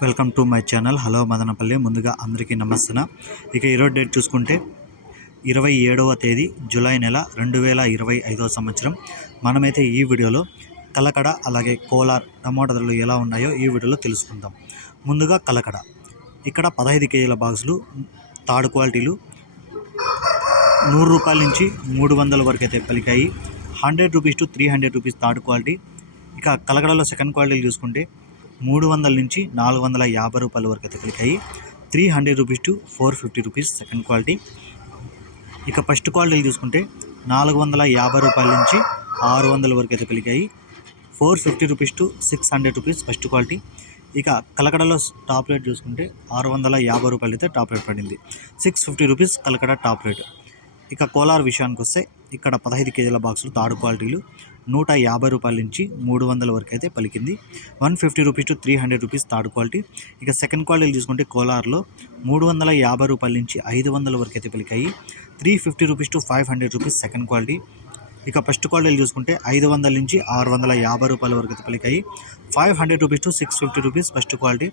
Welcome to my channel. Hello Madanapalle. ముందుగా అందరికీ నమస్తే ఇక ఈరోజు డేట్ చూసుకుంటే ఇరవై ఏడవ తేదీ జూలై నెల రెండు వేల ఇరవై ఐదవ సంవత్సరం. మనమైతే ఈ వీడియోలో కలకడ అలాగే కోలార్ టమోటా ధరలు ఎలా ఉన్నాయో ఈ వీడియోలో తెలుసుకుందాం. ముందుగా కలకడ. ఇక్కడ పదహైదు కేజీల బాక్సులు థర్డ్ క్వాలిటీలు నూరు రూపాయల నుంచి మూడు వందల వరకు అయితే పలికాయి. Hundred rupees to three hundred rupees third quality. ఇక కలకడలో సెకండ్ క్వాలిటీలు చూసుకుంటే మూడు వందల నుంచి నాలుగు వందల యాభై రూపాయల వరకు అయితే పలికాయి three hundred rupees to four fifty rupees second quality. ఇక ఫస్ట్ క్వాలిటీలు చూసుకుంటే నాలుగు వందల యాభై రూపాయల నుంచి ఆరు వందల వరకు అయితే పలికాయి four fifty rupees to six hundred rupees first quality. ఇక కలకడలో టాప్ రేట్ చూసుకుంటే ఆరు వందల యాభై రూపాయలు అయితే టాప్ రేట్ పడింది. Six fifty rupees Kalakada top rate. ఇక కోలార్ విషయానికి వస్తే ఇక్కడ పదహైదు కేజీల బాక్సులు తాడు క్వాలిటీలు. నూట యాభై రూపాయల నుంచి మూడు వందల వరకు అయితే పలికింది. One fifty rupees to three hundred rupees third quality. ఇక సెకండ్ క్వాలిటీలు చూసుకుంటే కోలార్లో మూడు వందల యాభై రూపాయల నుంచి ఐదు వందల వరకు అయితే పలికాయి. Three fifty rupees to five hundred rupees second quality. ఇక ఫస్ట్ క్వాలిటీలు చూసుకుంటే ఐదు వందల నుంచి ఆరు వందల యాభై రూపాయల వరకు అయితే పలికాయి. Five hundred rupees to six fifty rupees first quality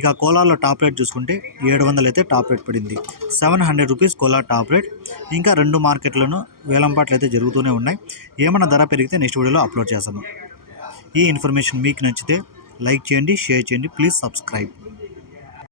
ఇక కోలార్లో టాప్ రేట్ చూసుకుంటే ఏడు వందలు అయితే టాప్ రేట్ పడింది. Seven hundred rupees Kolar top rate ఇంకా రెండు మార్కెట్లను వేలంపాట్లు అయితే జరుగుతూనే ఉన్నాయి. ఏమైనా ధర పెరిగితే నెక్స్ట్ వీడియోలో అప్లోడ్ చేస్తాను. ఈ ఇన్ఫర్మేషన్ మీకు నచ్చితే లైక్ చేయండి షేర్ చేయండి ప్లీజ్ సబ్స్క్రైబ్